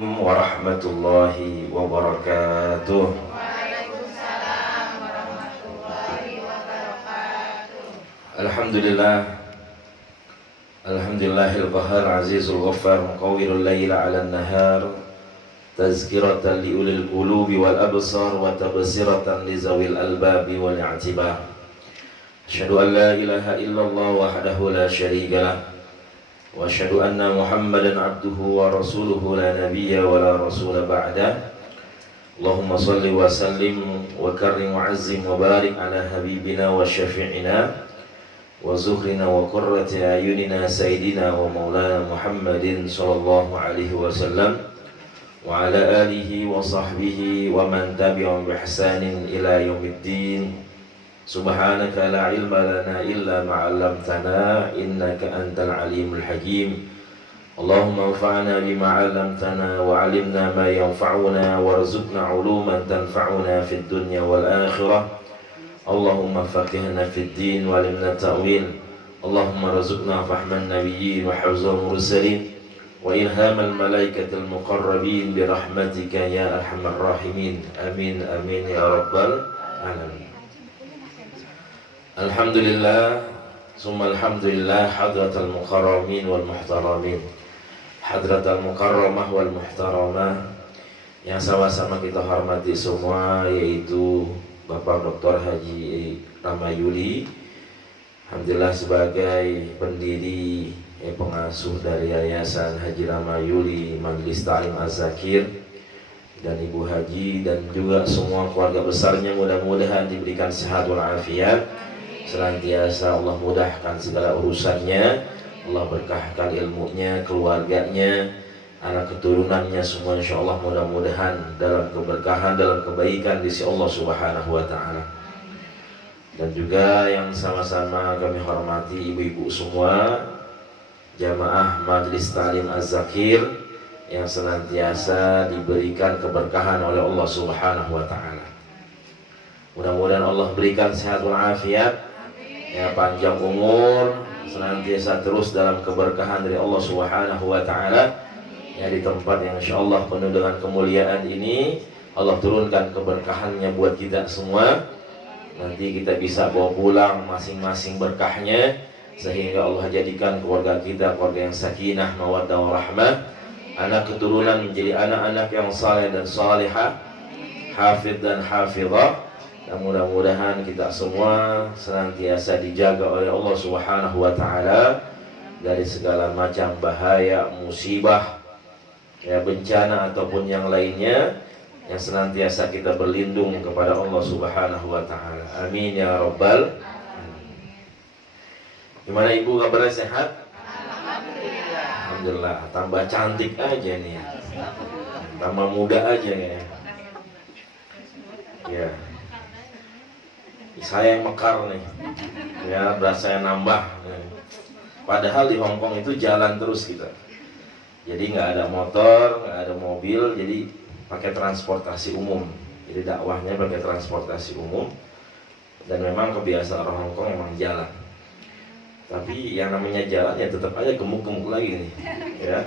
warahmatullahi wabarakatuh. Waalaikumsalam warahmatullahi wabarakatuh. Alhamdulillahil qahhar azizul ghaffar muqawwirul laila 'alan nahar tazkiratan liulil qulubi wal absar wa tabsiratan lizawil albabi wal i'tibar. Asyhadu an la ilaha illallah wahdahu la syarika lah wa asyhadu anna Muhammadan abduhu wa rasuluhu la nabiyya wa la rasula ba'da. Allahumma salli wa sallim wa karrim wa azzim wa barik ala habibina wa syafi'ina wa zuhrina wa qurrati ayunina sayyidina wa maulana Muhammadin sallallahu alaihi wasallam wa ala alihi wa sahbihi wa man tabi'ahum bi ihsanin ila yaumiddin. Subhanaka la ilma lana illa ma 'allamtana innaka antal alimul hakim. Allahumma anfa'na bima 'allamtana wa 'allimna ma yanfa'una warzuqna 'uluman tanfa'una fid dunya wal akhirah. Allahumma faqihna fid din wa 'allimna ta'wil. Allahumma rzuqna fahman nabiyyin wa hifzal mursalin wa ilhamal malaikatil muqarrabin bi rahmatika ya arhamar rahimin. Amin amin ya rabbal alamin. Alhamdulillah, summa alhamdulillah hadratal mukarramin wal muhtaramin, hadratal mukarramah wal muhtaramah yang sama-sama kita hormati semua, yaitu Bapak Dr. Haji Ramayuli. Alhamdulillah sebagai pendiri pengasuh dari Yayasan Haji Ramayuli Majelis Ta'lim Az-Zakir, dan Ibu Haji dan juga semua keluarga besarnya, mudah-mudahan diberikan sehat walafiat, senantiasa Allah mudahkan segala urusannya, Allah berkahkan ilmunya, keluarganya, anak keturunannya semua, insyaallah mudah-mudahan dalam keberkahan, dalam kebaikan di sisi Allah Subhanahu wa taala. Dan juga yang sama-sama kami hormati ibu-ibu semua, jamaah Majelis Ta'lim Az-Zakir yang senantiasa diberikan keberkahan oleh Allah Subhanahu wa taala. Mudah-mudahan Allah berikan sehat walafiat, ya, panjang umur, senantiasa terus dalam keberkahan dari Allah Subhanahu wa taala. Ya, di tempat yang insyaallah penuh dengan kemuliaan ini, Allah turunkan keberkahannya buat kita semua. Nanti kita bisa bawa pulang masing-masing berkahnya, sehingga Allah jadikan keluarga kita keluarga yang sakinah, mawaddah warahmah, anak keturunan menjadi anak-anak yang saleh dan salihah, hafidh dan hafidhah. Dan mudah-mudahan kita semua senantiasa dijaga oleh Allah Subhanahu wa taala dari segala macam bahaya, musibah, ya, bencana ataupun yang lainnya, yang senantiasa kita berlindung kepada Allah Subhanahu wa taala. Amin ya rabbal alamin. Gimana Ibu, kabarnya sehat? Alhamdulillah. Alhamdulillah, tambah cantik aja nih. Tambah muda aja ya. Ya. Saya yang mekar nih, ya, berat saya nambah. Padahal di Hongkong itu jalan terus kita, jadi nggak ada motor, nggak ada mobil, jadi pakai transportasi umum. Jadi dakwahnya pakai transportasi umum, dan memang kebiasaan orang Hongkong emang jalan. Tapi yang namanya jalan ya tetap aja gemuk-gemuk lagi nih, ya.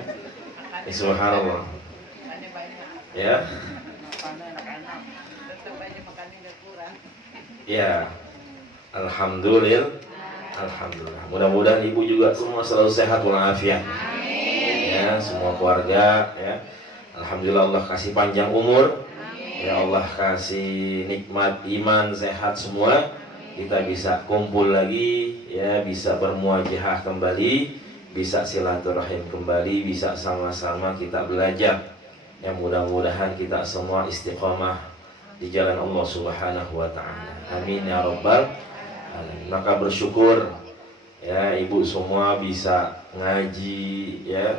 Subhanallah, ya. Ya, alhamdulillah, alhamdulillah. Mudah-mudahan Ibu juga semua selalu sehat walafiat. Ya, semua keluarga, ya. Alhamdulillah Allah kasih panjang umur. Ya, Allah kasih nikmat iman, sehat semua. Kita bisa kumpul lagi, ya, bisa bermuajahah kembali, bisa silaturahim kembali, bisa sama-sama kita belajar. Ya, mudah-mudahan kita semua istiqomah di jalan Allah Subhanahu wa taala. Amin ya rabbal alamin. Maka bersyukur, ya, Ibu semua bisa ngaji, ya.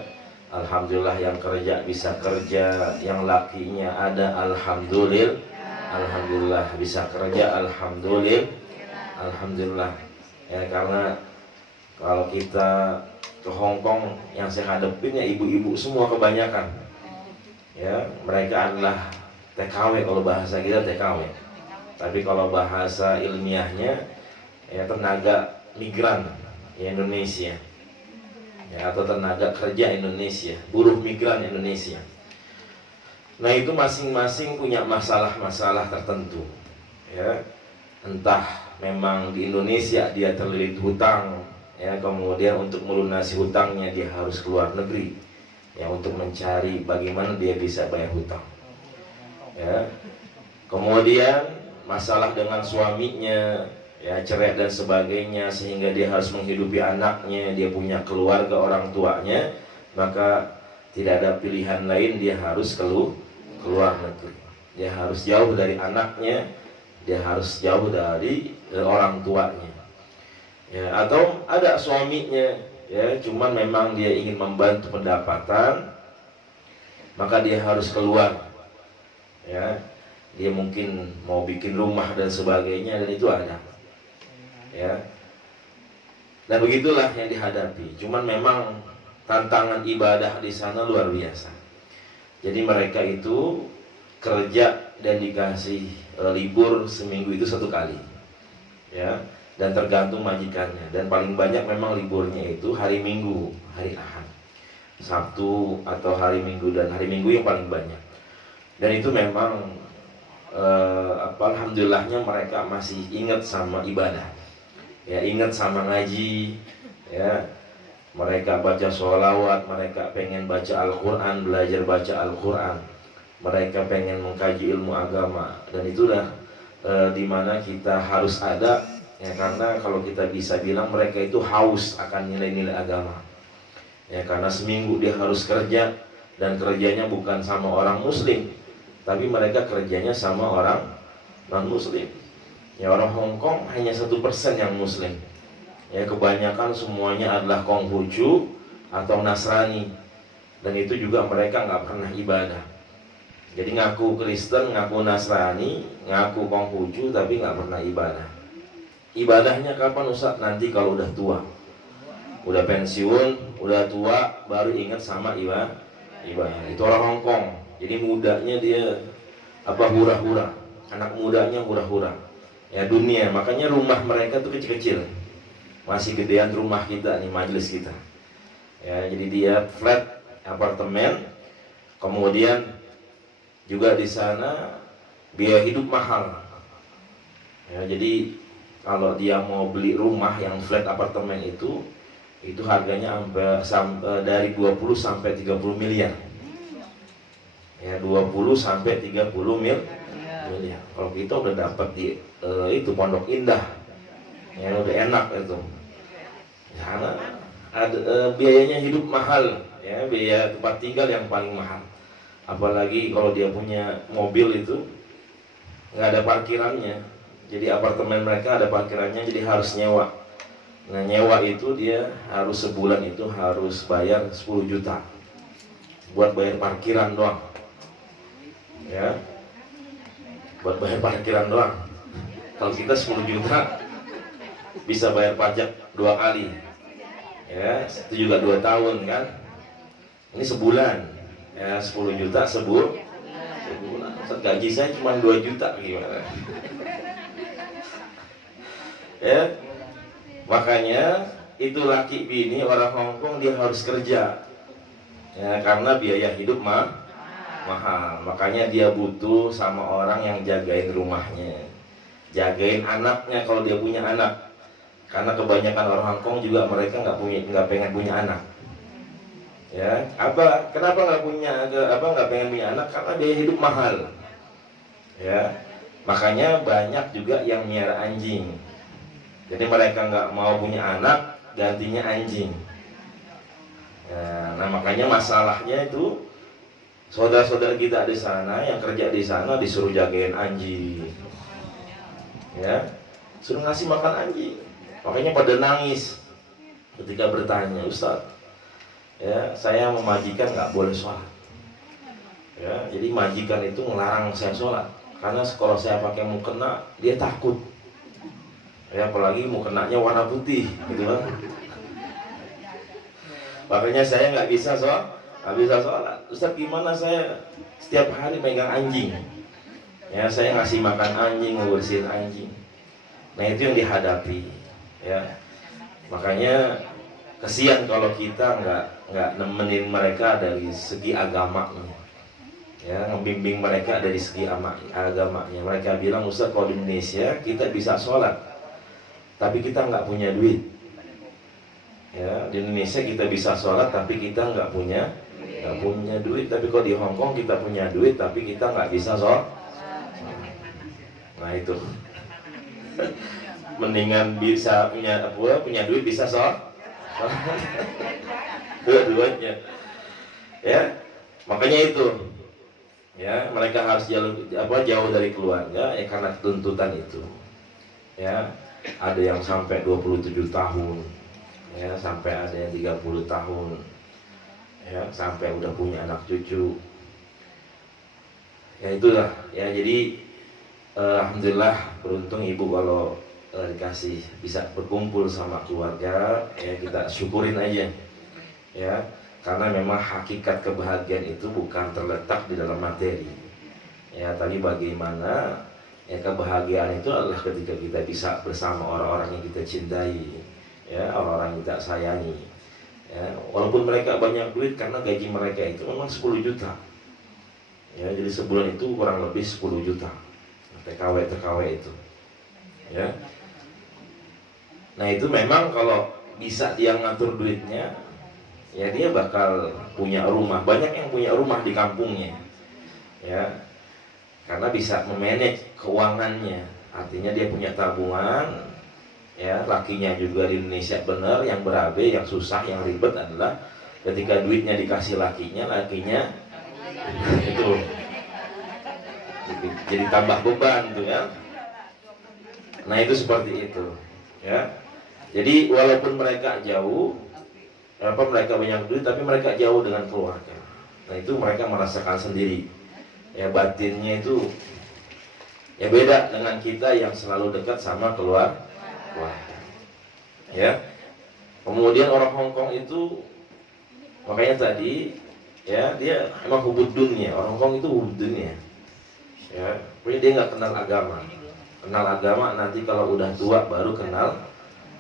Alhamdulillah, yang kerja bisa kerja, yang lakinya ada, alhamdulillah. Alhamdulillah bisa kerja, alhamdulillah. Alhamdulillah. Ya, karena kalau kita ke Hongkong yang saya hadapin ya ibu-ibu semua kebanyakan. Ya, mereka adalah TKW, kalau bahasa kita TKW. Tapi kalau bahasa ilmiahnya ya tenaga migran ya Indonesia. Ya, atau tenaga kerja Indonesia, buruh migran Indonesia. Nah itu masing-masing punya masalah-masalah tertentu, ya. Entah memang di Indonesia dia terlilit hutang, ya, kemudian untuk melunasi hutangnya dia harus keluar negeri, ya, untuk mencari bagaimana dia bisa bayar hutang, ya. Kemudian masalah dengan suaminya, ya, cerai dan sebagainya, sehingga dia harus menghidupi anaknya, dia punya keluarga orang tuanya, maka tidak ada pilihan lain, dia harus keluar negeri, dia harus jauh dari anaknya, dia harus jauh dari orang tuanya, ya. Atau ada suaminya, ya, cuman memang dia ingin membantu pendapatan, maka dia harus keluar, ya. Dia mungkin mau bikin rumah dan sebagainya, dan itu ada, ya. Dan begitulah yang dihadapi. Cuman memang tantangan ibadah di sana luar biasa. Jadi mereka itu kerja dan dikasih libur seminggu itu 1 kali, ya, dan tergantung majikannya. Dan paling banyak memang liburnya itu hari Minggu, hari Ahad, Sabtu atau hari Minggu, dan hari Minggu yang paling banyak. Dan itu memang alhamdulillahnya mereka masih ingat sama ibadah, ya, ingat sama ngaji, ya. Mereka baca sholawat, mereka pengen baca Al-Quran, belajar baca Al-Quran, mereka pengen mengkaji ilmu agama. Dan itulah dimana kita harus ada, ya, karena kalau kita bisa bilang mereka itu haus akan nilai-nilai agama, ya, karena seminggu dia harus kerja, dan kerjanya bukan sama orang muslim, tapi mereka kerjanya sama orang non muslim, ya. Orang Hong Kong hanya 1% yang muslim, ya, kebanyakan semuanya adalah Konghucu atau Nasrani, dan itu juga mereka nggak pernah ibadah. Jadi ngaku Kristen, ngaku Nasrani, ngaku Konghucu, tapi nggak pernah ibadah. Ibadahnya kapan, Ustaz? Nanti kalau udah tua, udah pensiun, udah tua, baru ingat sama ibadah. Itu orang Hong Kong. Jadi mudanya dia hura-hura, anak mudanya hura-hura, ya, dunia. Makanya rumah mereka tuh kecil-kecil, masih gedean rumah kita nih, majelis kita, ya. Jadi dia flat, apartemen. Kemudian juga di sana biaya hidup mahal, ya. Jadi kalau dia mau beli rumah yang flat apartemen itu harganya sampai dari 20 sampai 30 miliar, ya, 20 sampai 30 miliar. Kalau kita udah dapat di itu Pondok Indah, ya, udah enak itu, karena ada biayanya hidup mahal, ya, biaya tempat tinggal yang paling mahal. Apalagi kalau dia punya mobil itu nggak ada parkirannya. Jadi apartemen mereka ada parkirannya, jadi harus nyewa. Nah, nyewa itu dia harus sebulan itu harus bayar 10 juta buat bayar parkiran doang, ya, buat bayar parkiran doang. Kalau kita 10 juta bisa bayar pajak 2 kali, ya, itu juga 2 tahun kan. Ini sebulan, ya, 10 juta sebulan. Gaji saya cuma 2 juta, gimana? Ya, makanya itu laki bini orang Hong Kong dia harus kerja, ya, karena biaya hidup mahal. Makanya dia butuh sama orang yang jagain rumahnya, jagain anaknya kalau dia punya anak. Karena kebanyakan orang Hong Kong juga mereka nggak pengen punya anak, ya. Kenapa nggak pengen punya anak? Karena biaya hidup mahal, ya. Makanya banyak juga yang miara anjing. Jadi mereka nggak mau punya anak, gantinya anjing. Nah, makanya masalahnya itu saudara-saudara kita di sana yang kerja di sana disuruh jagain anjing, ya, suruh ngasih makan anjing. Makanya pada nangis ketika bertanya, Ustaz, ya, saya mau majikan nggak boleh sholat, ya. Jadi majikan itu ngelarang saya sholat karena kalau saya pakai mukena dia takut, ya, apalagi mukenanya warna putih, gitu kan. Makanya saya nggak bisa sholat. Ustaz, gimana saya setiap hari pegang anjing, ya, saya ngasih makan anjing, ngurusin anjing. Nah, itu yang dihadapi, ya. Makanya kesian kalau kita nggak nemenin mereka dari segi agama, ya, membimbing mereka dari segi agamanya. Mereka bilang, Ustaz, kalau di Indonesia kita bisa sholat tapi kita nggak punya duit. Ya, di Indonesia kita bisa sholat tapi kita nggak punya duit. Tapi kalau di Hong Kong kita punya duit tapi kita nggak bisa sholat. Nah itu mendingan bisa punya duit bisa sholat. Dua-duanya. Ya, makanya itu. Ya, mereka harus jauh dari keluarga ya karena tuntutan itu. Ya, ada yang sampai 27 tahun. Ya, sampai ada yang 30 tahun. Ya, sampai udah punya anak cucu. Ya itulah. Ya, jadi alhamdulillah beruntung ibu kalau dikasih bisa berkumpul sama keluarga, ya kita syukurin aja. Ya, karena memang hakikat kebahagiaan itu bukan terletak di dalam materi. Ya, tapi bagaimana ya kebahagiaan itu adalah ketika kita bisa bersama orang-orang yang kita cintai, ya, orang-orang yang kita sayangi. Ya, walaupun mereka banyak duit karena gaji mereka itu memang 10 juta. Ya, jadi sebulan itu kurang lebih 10 juta. TKW itu. Ya. Nah, itu memang kalau bisa dia ngatur duitnya, ya dia bakal punya rumah. Banyak yang punya rumah di kampungnya. Ya. Karena bisa memanage keuangannya. Artinya dia punya tabungan. Ya, lakinya juga di Indonesia benar, yang berabe, yang susah, yang ribet adalah ketika duitnya dikasih lakinya itu jadi tambah beban tuh ya. Nah, itu seperti itu. Ya. Jadi walaupun mereka jauh, mereka banyak duit, tapi mereka jauh dengan keluarga. Nah, itu mereka merasakan sendiri. Ya, batinnya itu ya beda dengan kita yang selalu dekat sama keluarga. Ya. Kemudian orang Hong Kong itu makanya tadi ya dia emang hubud dunia. Orang Hong Kong itu hubud dunia. Ya, pokoknya dia nggak kenal agama. Kenal agama nanti kalau udah tua baru kenal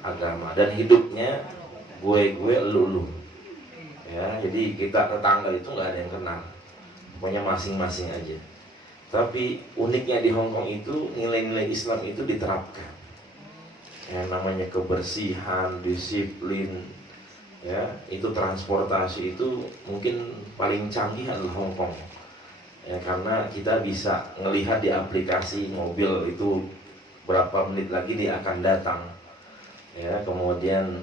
agama. Dan hidupnya gue lu. Ya, jadi kita tetangga itu nggak ada yang kenal. Pokoknya masing-masing aja. Tapi uniknya di Hong Kong itu nilai-nilai Islam itu diterapkan. Yang namanya kebersihan, disiplin, ya, itu transportasi itu mungkin paling canggih adalah Hong Kong. Ya, karena kita bisa ngelihat di aplikasi mobil itu berapa menit lagi dia akan datang. Ya, kemudian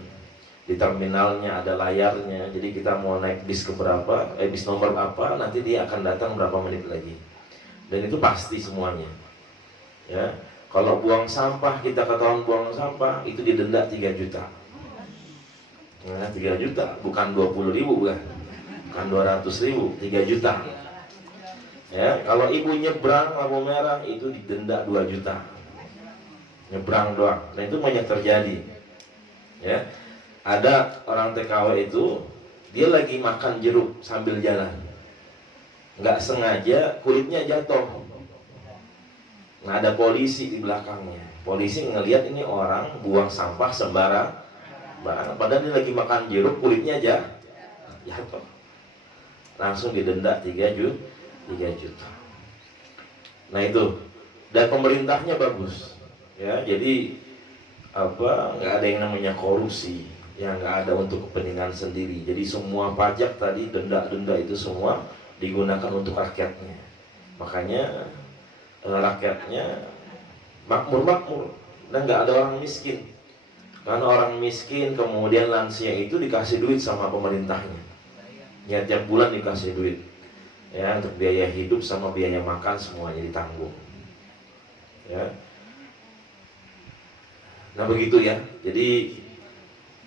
di terminalnya ada layarnya, jadi kita mau naik bis bis nomor apa, nanti dia akan datang berapa menit lagi. Dan itu pasti semuanya. Ya, kalau buang sampah, kita ketahuan buang sampah, itu didenda 3 juta. Nah, 3 juta, bukan 20.000 bukan 200.000, 3 juta. Ya, kalau ibu nyebrang lampu merah itu didenda 2 juta. Nyebrang doang. Nah, itu banyak terjadi. Ya. Ada orang TKW itu dia lagi makan jeruk sambil jalan. Nggak sengaja kulitnya jatuh. Nah, ada polisi di belakangnya. Polisi ngelihat ini orang buang sampah sembarangan. Padahal dia lagi makan jeruk, kulitnya jatuh. Langsung didenda 3 juta. Nah, itu. Dan pemerintahnya bagus. Ya, jadi nggak ada yang namanya korupsi. Ya, nggak ada untuk kepentingan sendiri. Jadi semua pajak tadi, denda-denda itu semua digunakan untuk rakyatnya. Makanya rakyatnya makmur dan nggak ada orang miskin. Karena orang miskin kemudian lansia itu dikasih duit sama pemerintahnya. Ya, tiap bulan dikasih duit. Ya, untuk biaya hidup sama biaya makan semuanya ditanggung. Ya. Nah, begitu ya. Jadi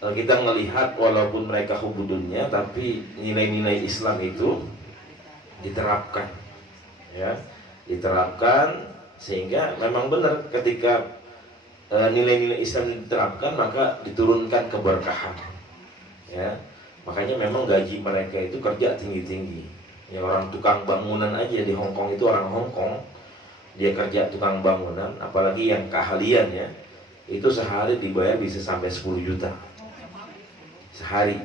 kita melihat walaupun mereka hubudunnya, tapi nilai-nilai Islam itu diterapkan. Ya, diterapkan sehingga memang benar ketika nilai-nilai Islam diterapkan maka diturunkan keberkahan. Ya, makanya memang gaji mereka itu kerja tinggi-tinggi. Ya, orang tukang bangunan aja di Hong Kong itu, orang Hong Kong dia kerja tukang bangunan, apalagi yang keahliannya itu sehari dibayar bisa sampai 10 juta sehari.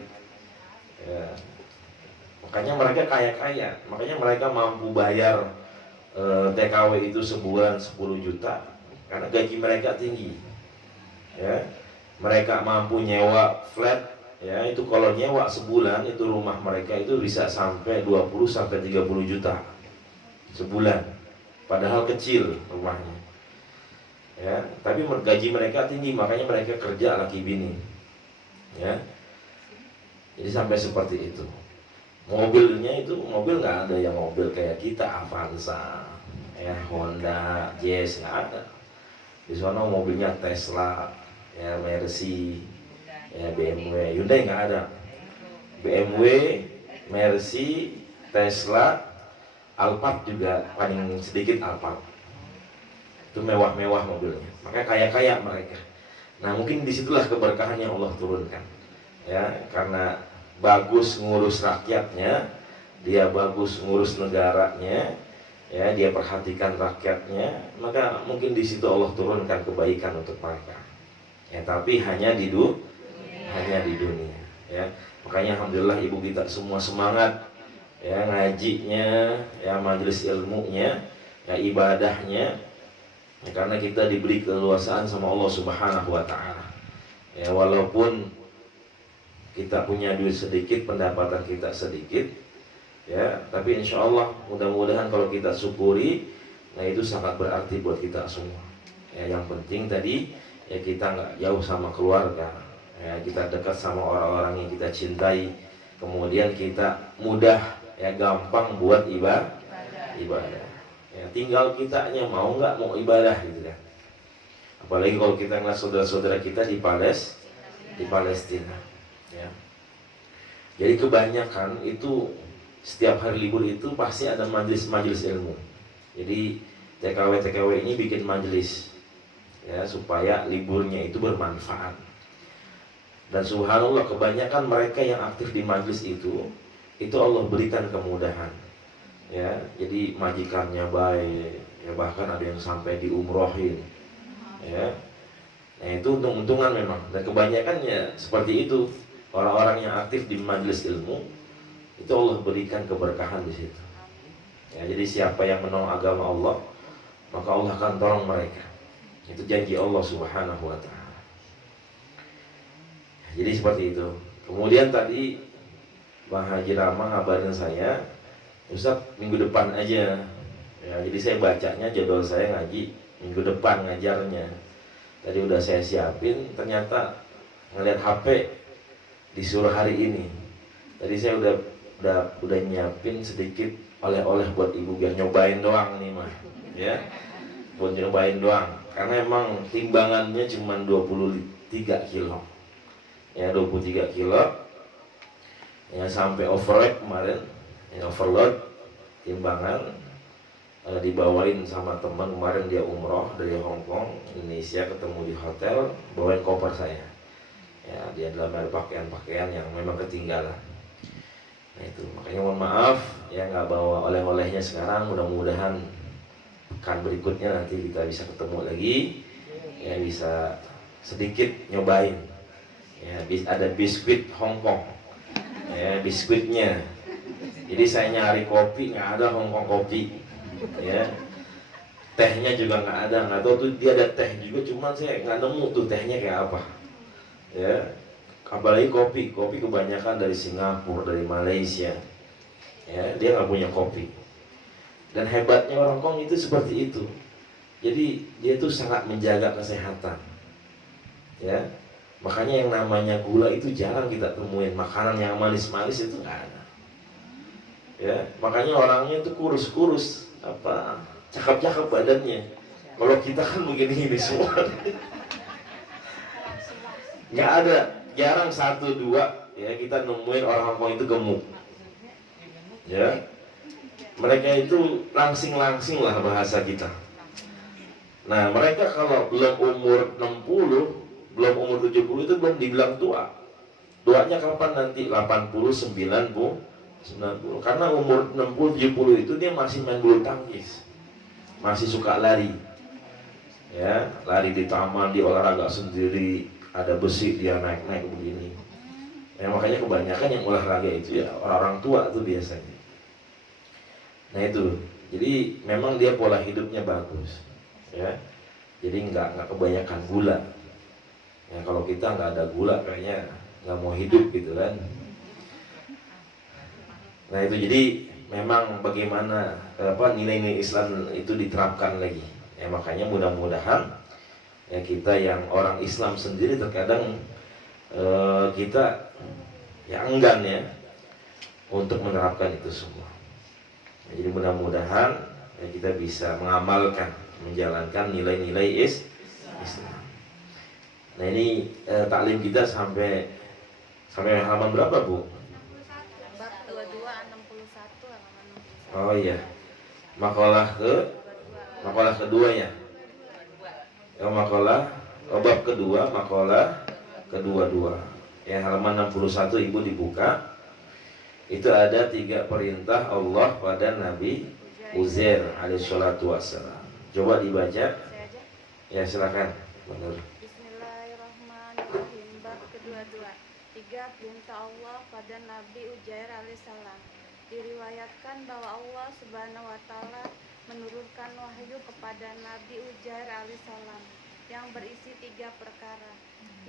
Ya. Makanya mereka kaya-kaya, makanya mereka mampu bayar TKW itu sebulan 10 juta karena gaji mereka tinggi. Ya, mereka mampu nyewa flat, ya itu kalau nyewa sebulan itu rumah mereka itu bisa sampai 20 sampai 30 juta sebulan. Padahal kecil rumahnya. Ya, tapi gaji mereka tinggi, makanya mereka kerja laki bini. Ya. Jadi sampai seperti itu. Mobilnya itu mobil nggak ada yang mobil kayak kita Avanza, ya Honda, Jazz, nggak ada. Di sana mobilnya Tesla, ya Mercy, ya BMW, Hyundai nggak ada. BMW, Mercy, Tesla, Alphard juga paling sedikit Alphard. Itu mewah-mewah mobilnya. Maka kaya-kaya mereka. Nah mungkin disitulah keberkahan yang Allah turunkan. Ya karena bagus ngurus rakyatnya, dia bagus ngurus negaranya, ya dia perhatikan rakyatnya, maka mungkin di situ Allah turunkan kebaikan untuk mereka. Ya tapi hanya di dunia. Ya makanya alhamdulillah ibu kita semua semangat, ya ngajinya, ya majelis ilmunya, ya ibadahnya, ya, karena kita diberi keleluasaan sama Allah Subhanahu Wa Taala. Ya walaupun kita punya duit sedikit, pendapatan kita sedikit, ya tapi insya Allah mudah-mudahan kalau kita syukuri, nah itu sangat berarti buat kita semua. Ya yang penting tadi ya kita nggak jauh sama keluarga, ya kita dekat sama orang-orang yang kita cintai, kemudian kita mudah, ya gampang buat ibadah. Ya tinggal kitanya mau nggak mau ibadah gitu kan. Apalagi kalau kita ngeliat saudara-saudara kita di Palestina. Ya. Jadi kebanyakan itu setiap hari libur itu pasti ada majelis ilmu. Jadi TKW ini bikin majelis, ya supaya liburnya itu bermanfaat. Dan subhanallah kebanyakan mereka yang aktif di majelis itu Allah berikan kemudahan. Ya, jadi majikannya baik, ya bahkan ada yang sampai diumrohin. Ya. Nah itu untung-untungan memang. Dan kebanyakannya seperti itu. Orang-orang yang aktif di majelis ilmu itu Allah berikan keberkahan di situ. Ya, jadi siapa yang menolong agama Allah, maka Allah akan tolong mereka. Itu janji Allah Subhanahu Wa Taala. Jadi seperti itu. Kemudian tadi Bang Haji Rama ngabarin saya, Ustaz minggu depan aja. Ya, jadi saya bacanya jadwal saya ngaji minggu depan ngajarnya. Tadi udah saya siapin, ternyata ngeliat HP disuruh hari ini. Tadi saya udah nyiapin sedikit oleh-oleh buat ibu biar nyobain doang nih mah, ya, buat nyobain doang. Karena emang timbangannya cuma 23 kilo, ya 23 kilo, ya sampai overload kemarin, ya overload timbangan. Dibawain sama teman kemarin dia umroh dari Hong Kong, Indonesia, ketemu di hotel, bawain koper saya. Ya, dia dalam pakaian-pakaian yang memang ketinggalan. Nah itu, makanya mohon maaf ya nggak bawa oleh-olehnya sekarang. Mudah-mudahan pekan berikutnya nanti kita bisa ketemu lagi, ya bisa sedikit nyobain. Ya, ada biskuit Hong Kong, ya biskuitnya. Jadi saya nyari kopi nggak ada Hong Kong kopi, ya. Tehnya juga nggak ada, nggak tahu tuh dia ada teh juga, cuman saya nggak nemu tuh tehnya kayak apa. Ya, apalagi kopi kebanyakan dari Singapura, dari Malaysia, ya dia nggak punya kopi. Dan hebatnya orang Hong Kong itu seperti itu. Jadi dia tuh sangat menjaga kesehatan, ya makanya yang namanya gula itu jarang kita temuin. Makanan yang manis-manis itu nggak ada, ya makanya orangnya itu kurus-kurus, apa cakep-cakep badannya. Kalau kita kan begini semua. Nggak ada, jarang 1-2 ya kita nemuin orang Hongkong itu gemuk. Ya, mereka itu langsing-langsing lah bahasa kita. Nah mereka kalau belum umur 60, belum umur 70 itu belum dibilang tua. Tuanya kapan nanti? 80, 90. Karena umur 60-70 itu dia masih main bulu tangkis, masih suka lari. Ya, lari di taman, di olahraga sendiri. Ada besi dia naik-naik begini, Ya, makanya kebanyakan yang olahraga itu ya orang tua tuh biasanya. Nah itu, jadi memang dia pola hidupnya bagus, ya. Jadi nggak kebanyakan gula. Ya kalau kita nggak ada gula kayaknya nggak mau hidup gitu kan. Nah itu jadi memang bagaimana nilai-nilai Islam itu diterapkan lagi. Ya makanya mudah-mudahan ya kita yang orang Islam sendiri terkadang kita ya enggan ya untuk menerapkan itu semua. Jadi mudah-mudahan ya kita bisa mengamalkan, menjalankan nilai-nilai Islam. Nah ini taklim kita sampai halaman berapa, Bu? Bab 22 61 halaman 61. Oh iya. Makalah kedua ya. Bab kedua, makalah kedua. Ya halaman 61 Ibu dibuka. Itu ada 3 perintah Allah pada Nabi Uzair alaihissalatu wassalam. Coba dibaca. Saya aja. Ya silakan. Benar. Bismillahirrahmanirrahim. Bab kedua-dua. 3 perintah Allah pada Nabi Uzair alaihissalam. Diriwayatkan bahwa Allah Subhanahu wa taala menurunkan wahyu kepada Nabi Uzair alaihissalam yang berisi 3 perkara.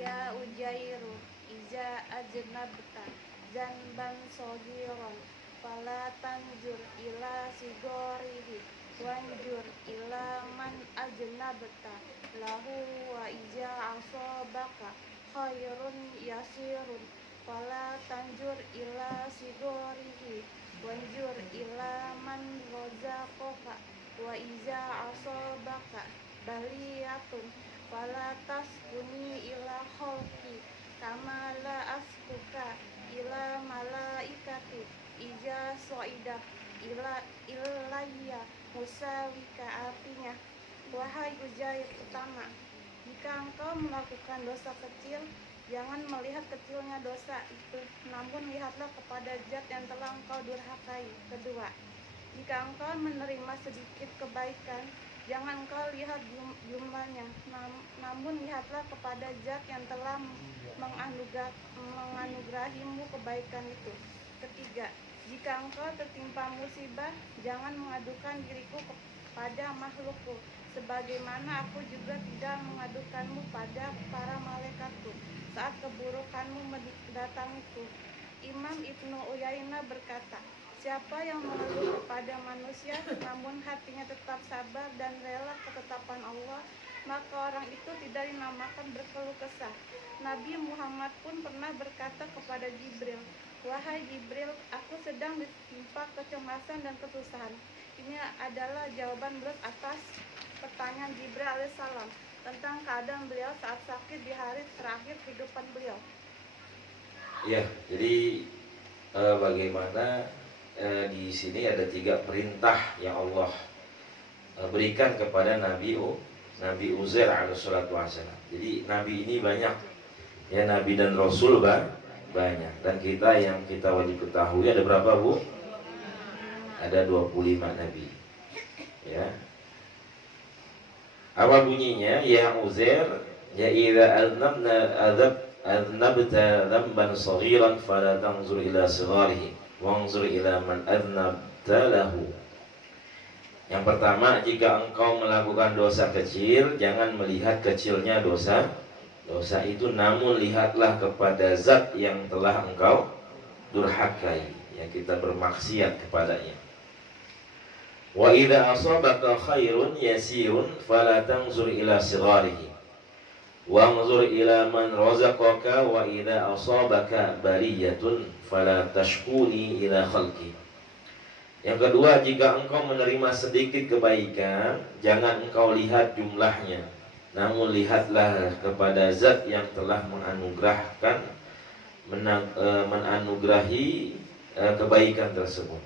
Ya Uzairu, iza ajnabta zanban sogiron fala tanjur ila sigorihi wanjur ila man ajnabta lahu wa iza asobaka khairun yasirun fala tanjur ila sigorihi wanjur ila man rozaqaka wa iza asobaka baliyatun fala taskuni ila khalqi kama la askuka ila malaikati ija soidak ilayya musawika. Artinya, wahai Uzair pertama, jika engkau melakukan dosa kecil, jangan melihat kecilnya dosa itu, namun lihatlah kepada zat yang telah engkau durhakai. Kedua, jika engkau menerima sedikit kebaikan, jangan engkau lihat jumlahnya, namun lihatlah kepada zat yang telah menganugerahimu kebaikan itu. Ketiga, jika engkau tertimpa musibah, jangan mengadukan diriku kepada makhlukku, sebagaimana aku juga tidak mengadukanmu pada para malaikatku saat keburukanmu mendatangiku. Imam Ibnu Uyainah berkata, siapa yang mengeluh kepada manusia namun hatinya tetap sabar dan rela ketetapan Allah, maka orang itu tidak dinamakan berkeluh kesah. Nabi Muhammad pun pernah berkata kepada Jibril, wahai Jibril, aku sedang ditimpa kecemasan dan kesusahan. Ini adalah jawaban beliau atas pertanyaan Jibril alaihissalam tentang keadaan beliau saat sakit di hari terakhir kehidupan beliau. Ya, jadi bagaimana di sini ada 3 perintah yang Allah berikan kepada Nabi Uzair alaihissalatu wassalam. Jadi Nabi ini banyak, ya Nabi dan Rasul banyak. Dan yang kita wajib ketahui ada berapa, Bu? Ada 25 Nabi. Ya. Apa bunyinya? Ya Uzair, ya idza adnabta dhanban saghiran fala tanzur ila sigharihi wanzur ila man adnabta lahu. Yang pertama, jika engkau melakukan dosa kecil, jangan melihat kecilnya dosa itu, namun lihatlah kepada zat yang telah engkau durhakai, yang kita bermaksiat kepadanya. Wa idza asabaka khairun yasirun fala tanzur ila sigharihi wanzur ila man razaqaka wa idza asabaka baliyatun fala tashkuni ila khalqi. Yang kedua, jika engkau menerima sedikit kebaikan, jangan engkau lihat jumlahnya, namun lihatlah kepada zat yang telah menganugerahi kebaikan tersebut.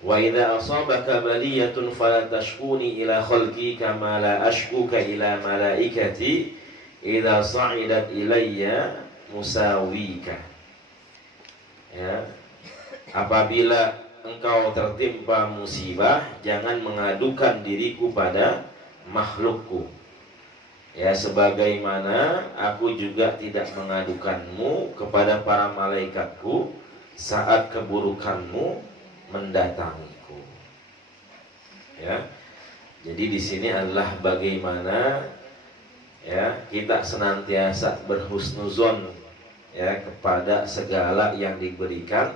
Wa idza asabaka baliyatun fala tashkuni ila khalqi kama la ashkuka ila malaikati idza sa'idat ilayya musawika. Ya. Apabila engkau tertimpa musibah, jangan mengadukan diriku pada makhlukku. Ya, sebagaimana aku juga tidak mengadukanmu kepada para malaikatku saat keburukanmu mendatangiku. Ya. Jadi di sini adalah bagaimana ya kita senantiasa berhusnuzon ya kepada segala yang diberikan,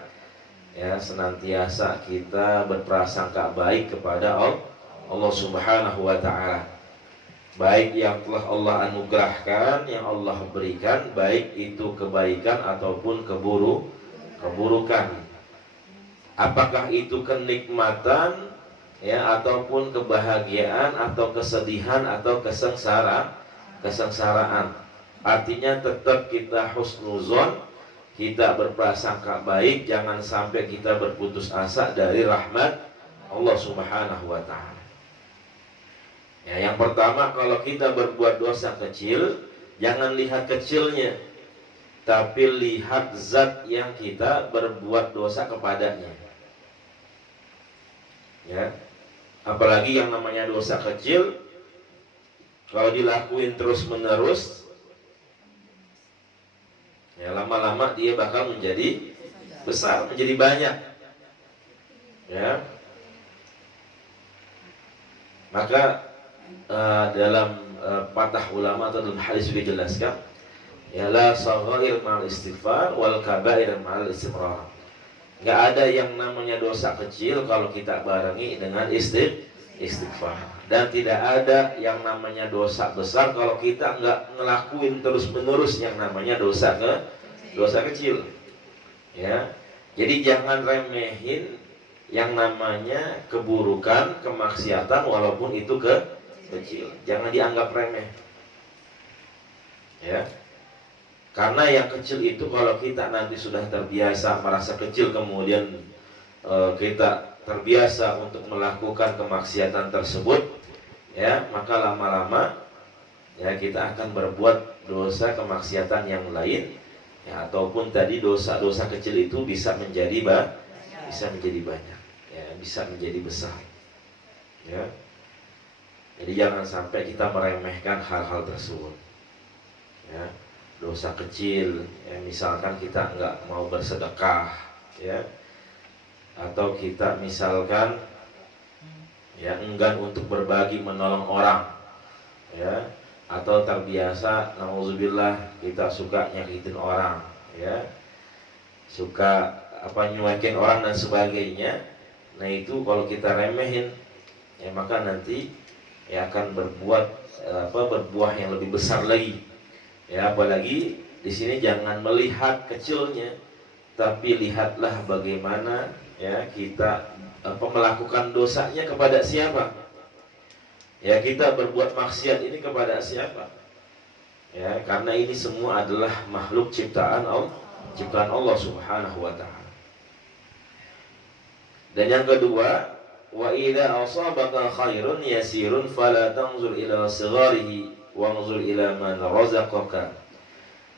ya senantiasa kita berprasangka baik kepada Allah Subhanahu wa taala. Baik yang telah Allah anugerahkan, yang Allah berikan, baik itu kebaikan ataupun keburukan. Apakah itu kenikmatan ya ataupun kebahagiaan atau kesedihan atau kesengsaraan. Artinya tetap kita husnuzon, kita berprasangka baik, jangan sampai kita berputus asa dari rahmat Allah Subhanahu wa taala. Ya, yang pertama, kalau kita berbuat dosa kecil, jangan lihat kecilnya, tapi lihat zat yang kita berbuat dosa kepadanya. Ya, apalagi yang namanya dosa kecil, kalau dilakuin terus menerus, ya lama-lama dia bakal menjadi besar, menjadi banyak. Ya, maka dalam patah ulama atau dalam hadis juga jelaskan, ya la saghair ma'al istighfar wal kabair ma'al istimrar. Nggak ada yang namanya dosa kecil kalau kita barengi dengan istighfar, dan tidak ada yang namanya dosa besar kalau kita nggak ngelakuin terus menerus yang namanya dosa kecil. Ya, jadi jangan remehin yang namanya keburukan, kemaksiatan walaupun itu kecil, jangan dianggap remeh. Ya, karena yang kecil itu kalau kita nanti sudah terbiasa merasa kecil, kemudian kita terbiasa untuk melakukan kemaksiatan tersebut, ya maka lama-lama ya kita akan berbuat dosa kemaksiatan yang lain, ya ataupun tadi dosa-dosa kecil itu bisa menjadi banyak, ya bisa menjadi besar. Ya, jadi jangan sampai kita meremehkan hal-hal tersebut. Ya, dosa kecil, ya misalkan kita nggak mau bersedekah, ya, atau kita misalkan ya enggan untuk berbagi menolong orang, ya, atau terbiasa nauzubillah kita suka nyakitin orang, ya, suka nyuekin orang dan sebagainya. Nah itu kalau kita remehin, ya maka nanti ya akan berbuah yang lebih besar lagi. Ya, apalagi di sini jangan melihat kecilnya, tapi lihatlah bagaimana ya kita melakukan dosanya kepada siapa. Ya, kita berbuat maksiat ini kepada siapa. Ya, karena ini semua adalah makhluk ciptaan Allah Subhanahu wa taala. Dan yang kedua, wa idza asabaka khairun yasirun fala tanzur ila sigharihi wanzur ila man razaqaka.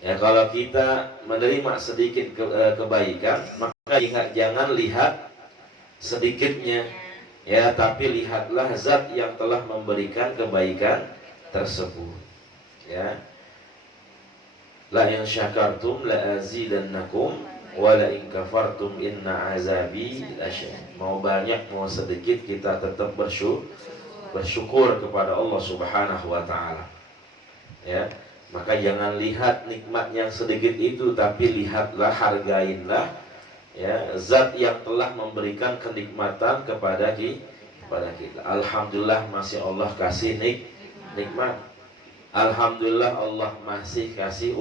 Ya, kalau kita menerima sedikit kebaikan, maka jangan lihat sedikitnya, ya tapi lihatlah zat yang telah memberikan kebaikan tersebut. Ya, la in syakartum la azidannakum wa la in kafartum inna azabi lasyadid. Mau banyak mau sedikit kita tetap bersyukur kepada Allah Subhanahu wa taala. Ya, maka jangan lihat nikmat yang sedikit itu, tapi lihatlah, hargainlah ya zat yang telah memberikan kenikmatan kepada kita. Alhamdulillah masih Allah kasih nikmat. Alhamdulillah Allah masih kasih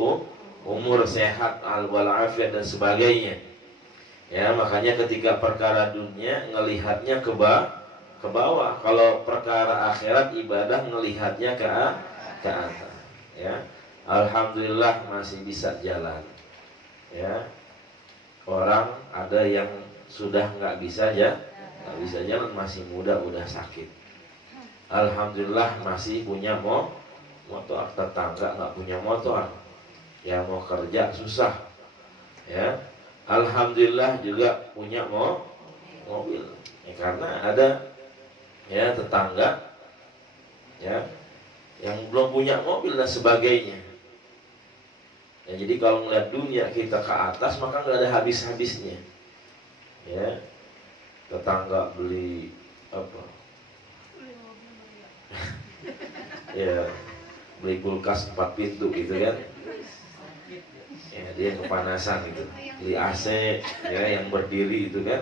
umur sehat walafiat dan sebagainya. Ya, makanya ketika perkara dunia ngelihatnya ke bawah, kalau perkara akhirat ibadah ngelihatnya ke atas. Ya, alhamdulillah masih bisa jalan. Ya, orang ada yang sudah nggak bisa jalan, masih muda udah sakit. Alhamdulillah masih punya motor, tetangga nggak punya motor, ya mau kerja susah. Ya, alhamdulillah juga punya mobil. Ya, karena ada ya tetangga ya yang belum punya mobil dan sebagainya. Ya, jadi kalau melihat dunia kita ke atas maka nggak ada habis-habisnya. Ya, tetangga beli apa? Ya, beli kulkas 4 pintu gitu kan. Ya, dia kepanasan gitu. Beli AC ya yang berdiri itu kan.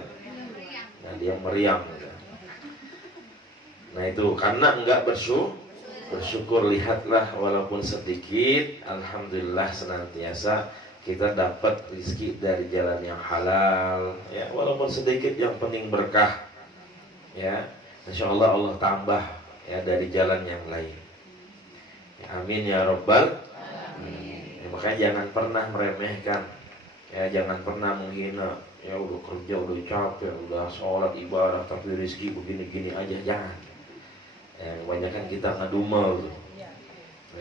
Nah, dia meriang gitu. Nah, itu karena enggak bersyukur, lihatlah walaupun sedikit, alhamdulillah senantiasa kita dapat rezeki dari jalan yang halal ya, walaupun sedikit yang penting berkah ya, insyaallah Allah tambah ya dari jalan yang lain ya, amin ya rabbal alamin. Ya, makanya jangan pernah meremehkan ya, jangan pernah menghina ya, udah kerja udah capek, udah sholat ibadah tapi rezeki begini-gini aja, jangan ya. Kebanyakan kita ngedumel tuh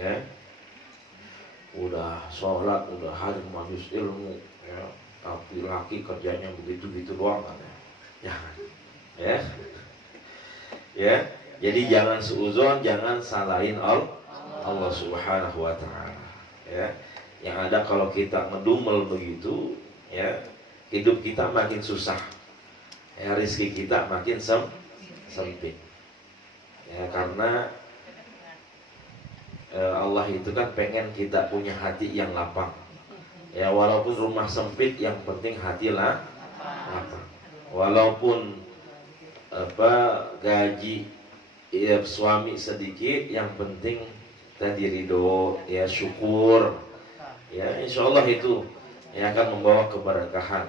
ya, udah sholat, udah hadir majlis ilmu ya, tapi laki kerjanya begitu-gitu doang kan ya, jangan ya. Jadi jangan suuzon, jangan salahin Allah Subhanahu wa taala ya. Yang ada kalau kita ngedumel begitu ya, hidup kita makin susah ya, rezeki kita makin sempit ya, karena Allah itu kan pengen kita punya hati yang lapang ya, walaupun rumah sempit yang penting hati lapang, walaupun gaji ya, suami sedikit yang penting tadi ridho ya, syukur ya, insyaallah itu yang akan membawa keberkahan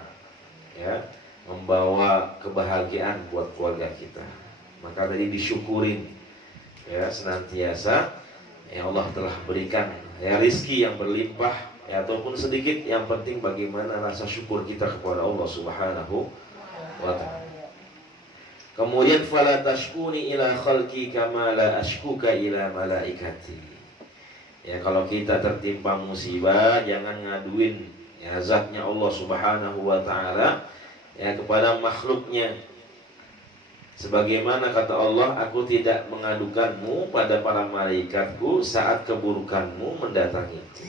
ya, membawa kebahagiaan buat keluarga kita. Maka tadi disyukurin ya, senantiasa ya, Allah telah berikan ya rizki yang berlimpah ya, ataupun sedikit, yang penting bagaimana rasa syukur kita kepada Allah Subhanahu wa ta'ala. Kemudian fala tashkuni ila khalqi kama la ashkuka ila malaikati. Ya, kalau kita tertimpa musibah jangan ngaduin ya zatnya Allah Subhanahu wa ta'ala ya kepada makhluknya. Sebagaimana kata Allah, aku tidak mengadukanmu pada para malaikatku saat keburukanmu mendatangiku.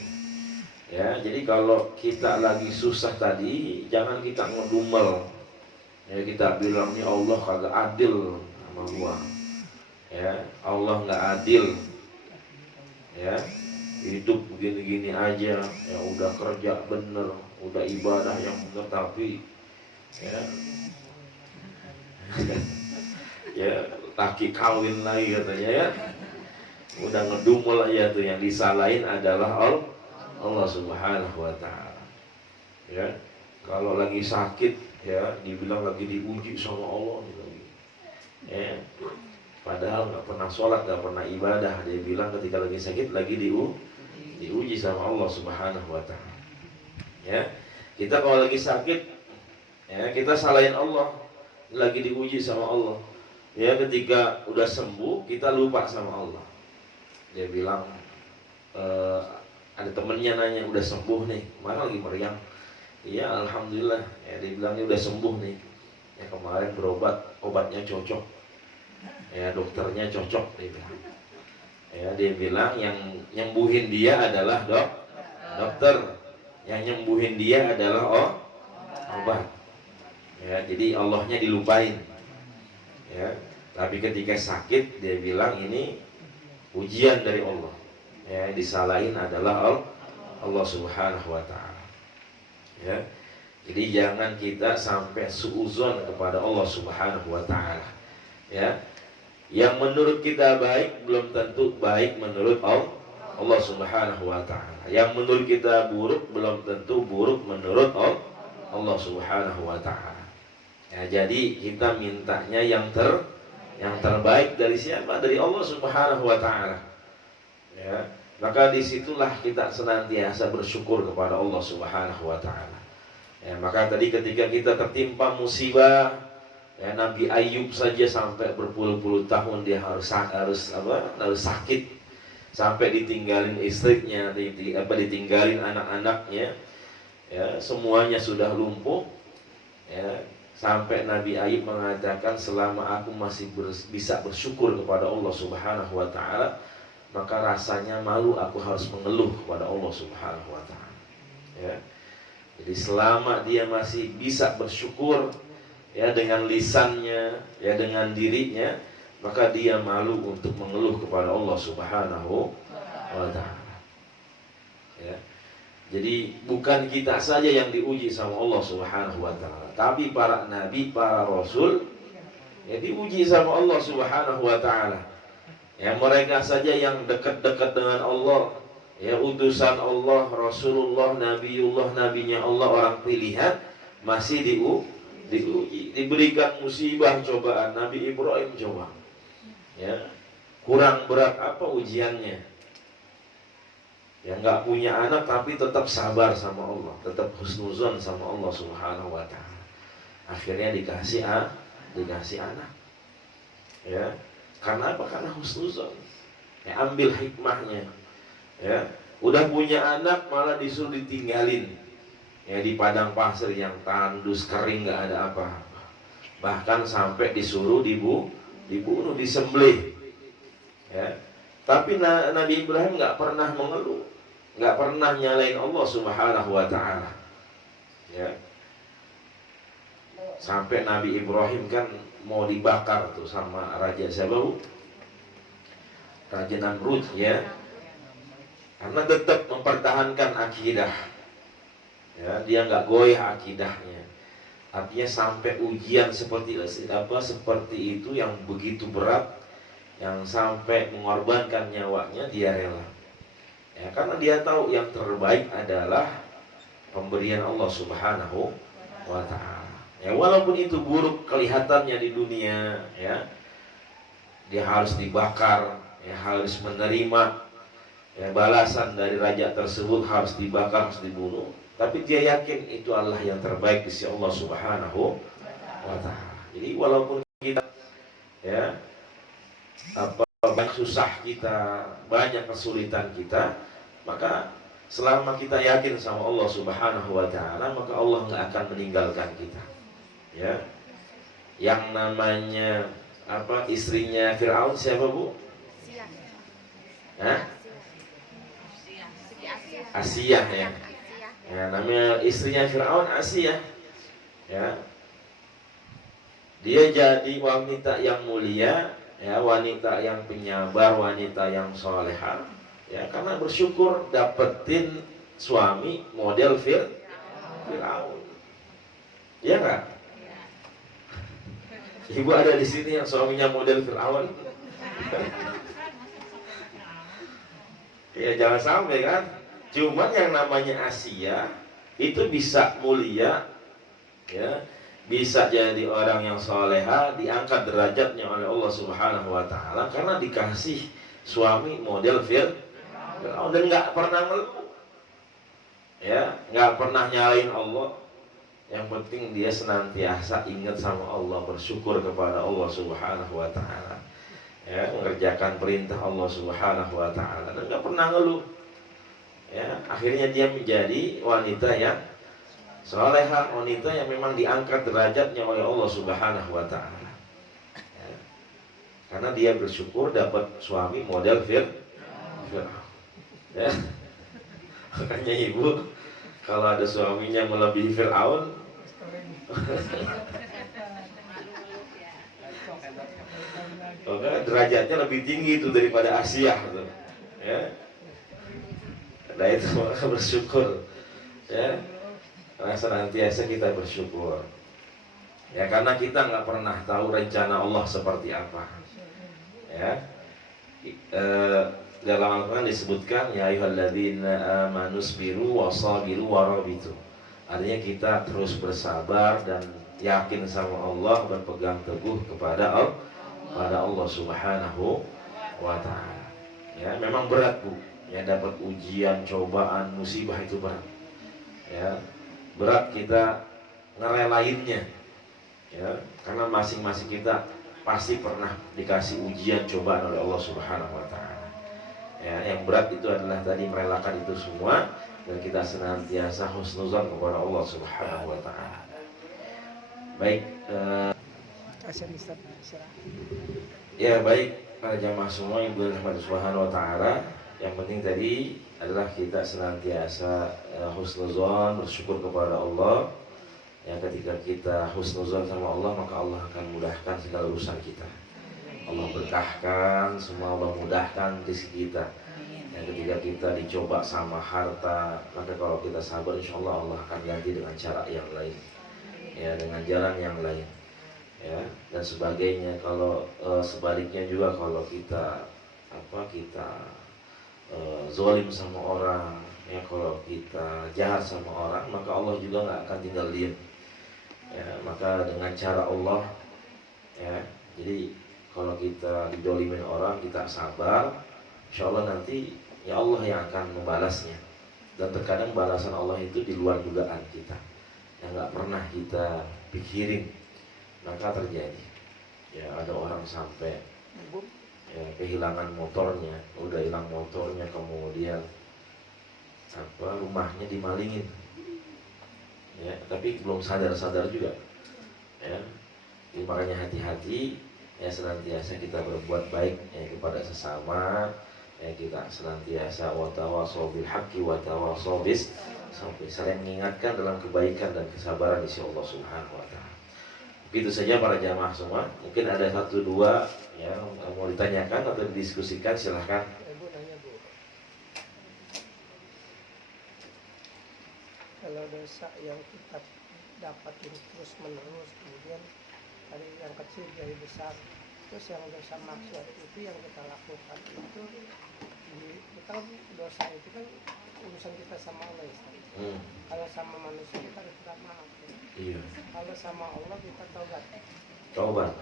Ya, jadi kalau kita lagi susah tadi, jangan kita ngedumel. Ya, kita bilang nih Allah kagak adil sama gua. Ya, Allah nggak adil. Ya, hidup begini-gini aja. Ya udah kerja bener, udah ibadah yang bener, tapi ya ya laki kawin lagi katanya ya, udah ngedumel aja tuh, yang disalahin adalah Allah Subhanahu wa ta'ala ya. Kalau lagi sakit ya dibilang lagi diuji sama Allah gitu ya, padahal nggak pernah sholat, nggak pernah ibadah, dia bilang ketika lagi sakit lagi diuji sama Allah Subhanahu wa ta'ala ya. Kita kalau lagi sakit ya, kita salahin Allah, lagi diuji sama Allah ya. Ketika udah sembuh kita lupa sama Allah. Dia bilang ada temennya nanya, udah sembuh nih, mana lagi meriang? Iya alhamdulillah ya, dia bilang udah sembuh nih ya, kemarin berobat, obatnya cocok ya, dokternya cocok, dia bilang ya. Dia bilang yang nyembuhin dia adalah dokter, yang nyembuhin dia adalah obat ya. Jadi Allahnya dilupain ya, tapi ketika sakit dia bilang ini ujian dari Allah ya, disalahin adalah Allah Subhanahu wa ta'ala ya. Jadi jangan kita sampai suuzon kepada Allah Subhanahu wa ta'ala ya. Yang menurut kita baik belum tentu baik menurut Allah Subhanahu wa ta'ala. Yang menurut kita buruk belum tentu buruk menurut Allah Subhanahu wa ta'ala. Ya, jadi kita mintanya yang terbaik dari siapa? Dari Allah Subhanahu wa ta'ala ya. Maka disitulah kita senantiasa bersyukur kepada Allah Subhanahu wa ta'ala ya. Maka tadi ketika kita tertimpa musibah ya, Nabi Ayub saja sampai berpuluh-puluh tahun dia harus sakit, sampai ditinggalin istrinya, ditinggalin anak-anaknya ya, semuanya sudah lumpuh ya. Sampai Nabi Ayub mengatakan, selama aku masih bisa bersyukur kepada Allah Subhanahu wa ta'ala, maka rasanya malu aku harus mengeluh kepada Allah Subhanahu wa taala. Ya. Jadi selama dia masih bisa bersyukur ya dengan lisannya, ya dengan dirinya, maka dia malu untuk mengeluh kepada Allah Subhanahu wa taala. Ya. Jadi bukan kita saja yang diuji sama Allah Subhanahu wa taala, tapi para nabi, para rasul ya diuji sama Allah Subhanahu wa taala. Ya, mereka saja yang dekat-dekat dengan Allah, ya utusan Allah, Rasulullah, Nabiullah, nabinya Allah, orang pilihan, masih diuji, diberikan musibah, cobaan. Nabi Ibrahim coba. Ya. Kurang berat apa ujiannya? Yang nggak punya anak tapi tetap sabar sama Allah, tetap husnuzon sama Allah Subhanahu wa taala. Akhirnya dikasih anak. Ya. Karena apa? Karena husnuzon. Ya, ambil hikmahnya. Ya, udah punya anak malah disuruh ditinggalin. Ya, di padang pasir yang tandus kering nggak ada apa-apa. Bahkan sampai disuruh dibunuh, disembelih. Ya. Tapi Nabi Ibrahim nggak pernah mengeluh, nggak pernah nyalain Allah Subhanahu wa taala. Ya. Sampai Nabi Ibrahim kan mau dibakar tuh sama raja siapa bu? Raja Namrud ya. Karena tetap mempertahankan akidah. Ya, dia nggak goyah akidahnya. Artinya sampai ujian seperti itu yang begitu berat, yang sampai mengorbankan nyawanya, dia rela. Ya, karena dia tahu yang terbaik adalah pemberian Allah Subhanahu wa taala. Ya, walaupun itu buruk kelihatannya di dunia, ya, dia harus dibakar, ya, harus menerima ya, balasan dari raja tersebut, harus dibakar, harus dibunuh. Tapi dia yakin itu Allah yang terbaik di sisi Allah Subhanahu wa taala. Jadi walaupun kita ya banyak susah kita, banyak kesulitan kita, maka selama kita yakin sama Allah Subhanahu wa taala, maka Allah nggak akan meninggalkan kita. Ya, yang namanya istrinya Fir'aun siapa bu? Asiyah ya. Ya, namanya istrinya Fir'aun Asiyah. Ya, dia jadi wanita yang mulia, ya wanita yang penyabar, wanita yang solehah. Ya, karena bersyukur dapetin suami model Fir'aun. Iya nggak? Ibu ada di sini yang suaminya model Fir'aun. Ya jangan sampai kan. Cuman yang namanya Asia itu bisa mulia, ya, bisa jadi orang yang soleha, diangkat derajatnya oleh Allah Subhanahu wa taala karena dikasih suami model Fir'aun dan nggak pernah ngeluh. Ya, nggak pernah nyalain Allah. Yang penting dia senantiasa ingat sama Allah, bersyukur kepada Allah Subhanahu wa taala. Ya, mengerjakan perintah Allah Subhanahu wa taala dan enggak pernah ngeluh. Ya, akhirnya dia menjadi wanita yang salehah, wanita yang memang diangkat derajatnya oleh Allah Subhanahu wa taala. Ya, karena dia bersyukur dapat suami model Fir'aun. Ya. Makanya ibu kalau ada suaminya melebihi Fir'aun, oke, derajatnya lebih tinggi itu daripada Asia, gitu. Ya. Nah itu maka bersyukur, ya. Karena senantiasa kita bersyukur. Ya karena kita nggak pernah tahu rencana Allah seperti apa. Ya. Dalam Al-Quran disebutkan ya ayyuhalladzina amanu sabiru wasabiru warabitu. Artinya kita terus bersabar dan yakin sama Allah, berpegang teguh kepada Allah Subhanahu wa taala. Ya, memang berat Bu. Ya dapat ujian, cobaan, musibah itu berat. Ya, berat kita ngerelainnya. Ya, karena masing-masing kita pasti pernah dikasih ujian, cobaan oleh Allah Subhanahu wa taala. Ya, yang berat itu adalah tadi merelakan itu semua dan kita senantiasa husnuzan kepada Allah Subhanahu wa taala. Baik, ya baik, para jamaah semua yang dirahmati Subhanahu wa taala, yang penting tadi adalah kita senantiasa husnuzon, bersyukur kepada Allah. Ya, ketika kita husnuzon sama Allah, maka Allah akan mudahkan segala urusan kita. Allah berkahkan, semua Allah mudahkan rezeki kita. Ya, ketika kita dicoba sama harta, maka kalau kita sabar, insya Allah Allah akan ganti dengan cara yang lain, ya, dengan jalan yang lain, ya, dan sebagainya. Kalau sebaliknya juga, kalau kita zalim sama orang, ya, kalau kita jahat sama orang, maka Allah juga nggak akan tinggal diam. Ya, maka dengan cara Allah, ya, jadi kalau kita didolimin orang, kita sabar, insya Allah nanti ya Allah yang akan membalasnya. Dan terkadang balasan Allah itu di luar dugaan kita, yang nggak pernah kita pikirin, maka terjadi. Ya, ada orang sampai ya, kehilangan motornya, udah hilang motornya, kemudian rumahnya dimalingin, ya, tapi belum sadar juga, ya. Jadi makanya hati-hati, ya, senantiasa kita berbuat baik, ya, kepada sesama, ya, kita senantiasa watawasau bil haqqi watawasau bis sabr, saling mengingatkan dalam kebaikan dan kesabaran di sisi Allah Subhanahu wa taala. Begitu saja para jamaah semua. Mungkin ada satu dua yang mau ditanyakan atau didiskusikan, silahkan. Ibu nanya, Bu, kalau dosa yang kita dapatin terus menerus, kemudian dari yang kecil jadi besar, terus yang dosa maksiat itu yang kita lakukan itu, kita dosa itu kan urusan kita sama Allah, ya. Kalau sama manusia kita harus minta maaf, ya. Iya. Kalau sama Allah kita taubat.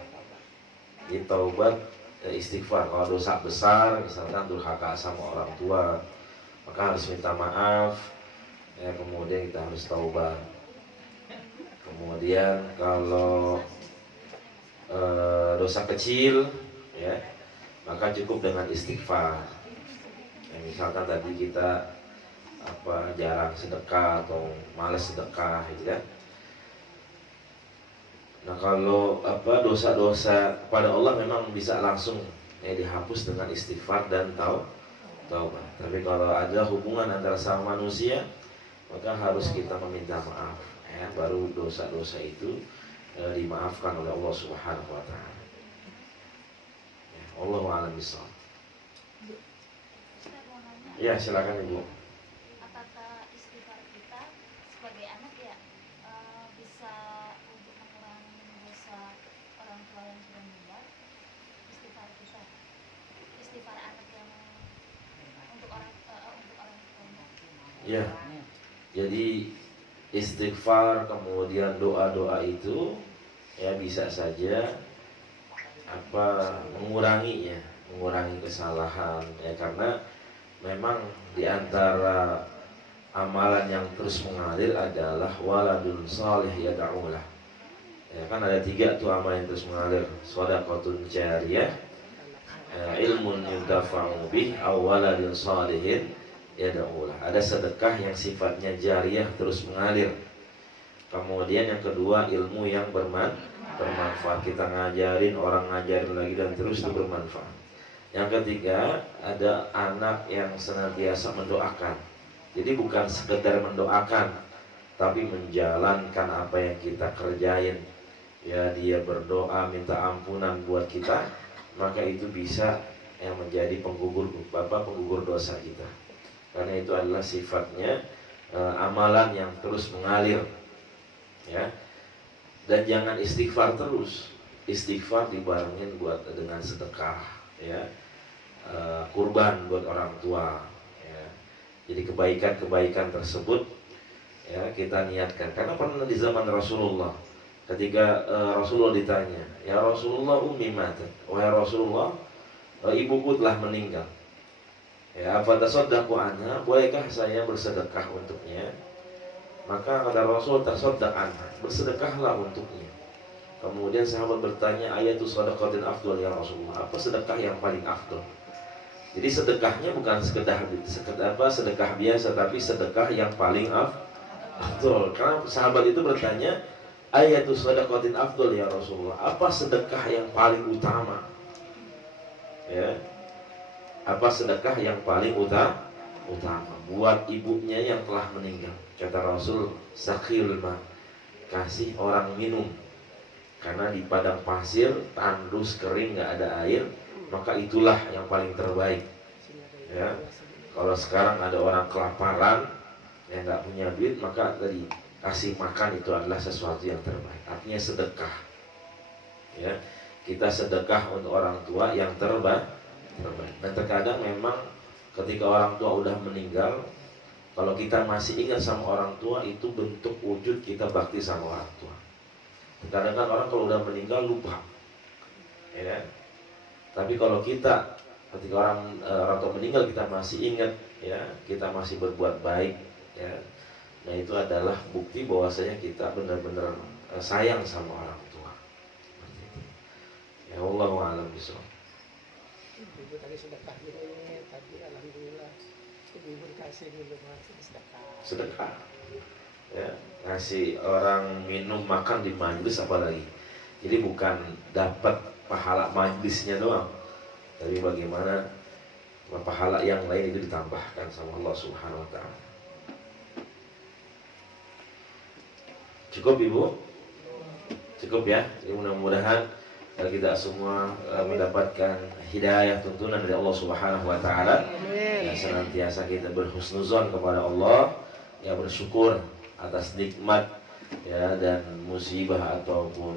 Di taubat, istighfar. Kalau dosa besar, misalkan durhaka sama orang tua, maka harus minta maaf, ya, kemudian kita harus taubat. Kemudian kalau dosa kecil, ya, maka cukup dengan istighfar. Ya, misalkan tadi kita jarang sedekah atau malas sedekah, gitu kan. Nah, kalau dosa-dosa pada Allah memang bisa langsung, ya, dihapus dengan istighfar dan taubat. Tapi kalau ada hubungan antara sama manusia, maka harus kita meminta maaf, ya, baru dosa-dosa itu dimaafkan oleh Allah Subhanahu wa taala. Ya, Allahu a'lam bishawab. Ya, silakan Ibu. Apakah istighfar kita sebagai anak, ya, bisa untuk mengurangi dosa orang tua yang sudah meninggal? Istighfar kita, istighfar anak yang untuk orang tuanya. Ya, jadi istighfar kemudian doa-doa itu, ya, bisa saja mengurangi kesalahan, ya, karena memang diantara amalan yang terus mengalir adalah waladun salih yad'ulah. Ya, kan ada 3 tuh amalan yang terus mengalir: shadaqatun jariyah, ilmun yuntafa'u bih, aw waladun salihin yad'ulah. Ada sedekah yang sifatnya jariyah, terus mengalir. Kemudian yang kedua, ilmu yang bermanfaat. Kita ngajarin, orang ngajarin lagi, dan terus itu bermanfaat. Yang ketiga, ada anak yang senantiasa mendoakan. Jadi bukan sekedar mendoakan, tapi menjalankan apa yang kita kerjain. Ya, dia berdoa minta ampunan buat kita, maka itu bisa yang menjadi penggugur dosa kita. Karena itu adalah sifatnya amalan yang terus mengalir, ya. Dan jangan istighfar terus. Istighfar dibarengin dengan sedekah, ya, kurban buat orang tua, ya. Jadi kebaikan tersebut, ya, kita niatkan. Karena pernah di zaman Rasulullah, ketika Rasulullah ditanya, "Ya Rasulullah, ummi matat." Wahai Rasulullah, ibuku telah meninggal. Ya, apa tasaddaqu anha? Bolehkah saya bersedekah untuknya? Maka kata Rasul, tasaddaq anha, bersedekahlah untuknya. Kemudian sahabat bertanya, ayatu sadaqatin afdal ya Rasulullah, apa sedekah yang paling afdal? Jadi sedekahnya bukan sekedar sedekah biasa, tapi sedekah yang paling afdal. Karena sahabat itu bertanya, ayatu sadaqatin afdal ya Rasulullah, apa sedekah yang paling utama? Ya. Apa sedekah yang paling utama? Buat ibunya yang telah meninggal. Kata Rasul, sakhil ma, kasih orang minum. Karena di padang pasir tandus kering, nggak ada air, maka itulah yang paling terbaik. Ya. Kalau sekarang ada orang kelaparan yang nggak punya duit, maka tadi kasih makan itu adalah sesuatu yang terbaik. Artinya sedekah. Ya, kita sedekah untuk orang tua yang terbaik. Dan terkadang memang ketika orang tua udah meninggal, kalau kita masih ingat sama orang tua, itu bentuk wujud kita bakti sama orang tua. Terkadang kan orang kalau udah meninggal lupa, ya. Tapi kalau kita ketika orang tua meninggal kita masih ingat, ya, kita masih berbuat baik, ya. Nah itu adalah bukti bahwasanya kita benar-benar sayang sama orang tua. Ya Allah a'lam bishawab. Ibu tadi sedekah ini, tadi alhamdulillah ibu dikasih dulu masih sedekah. Sedekah, ya, ngasih orang minum makan di majelis apalagi. Jadi bukan dapat pahala majelisnya doang, tapi bagaimana pahala yang lain itu ditambahkan sama Allah Subhanahu wa ta'ala. Cukup Ibu? Cukup ya. Jadi mudah-mudahan kita semua mendapatkan hidayah tuntunan dari Allah Subhanahu wa ta'ala. Dan senantiasa kita berhusnuzon kepada Allah, ya, bersyukur atas nikmat, ya, dan musibah ataupun,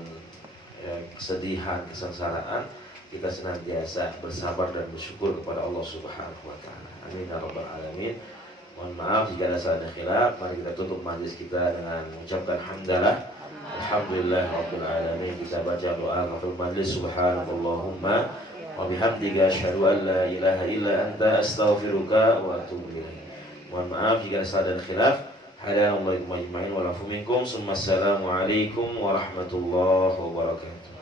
ya, kesedihan, kesengsaraan. Kita senantiasa bersabar dan bersyukur kepada Allah Subhanahu wa ta'ala. Amin ya rabbal alamin. Mohon maaf jika ada salah dan khilaf. Mari kita tutup majlis kita dengan mengucapkan hamdalah. Alhamdulillah rabbil alamin. Kita baca doa kafir majlis. Subhanallahumma wa bihamdika asyhadu an la ilaha illa anta astaghfiruka wa atubu ilaik. Mohon maaf jika ada salah dan khilaf. Hadana Allahu majma'in wa lafu minkum. Assalamualaikum warahmatullahi wabarakatuh.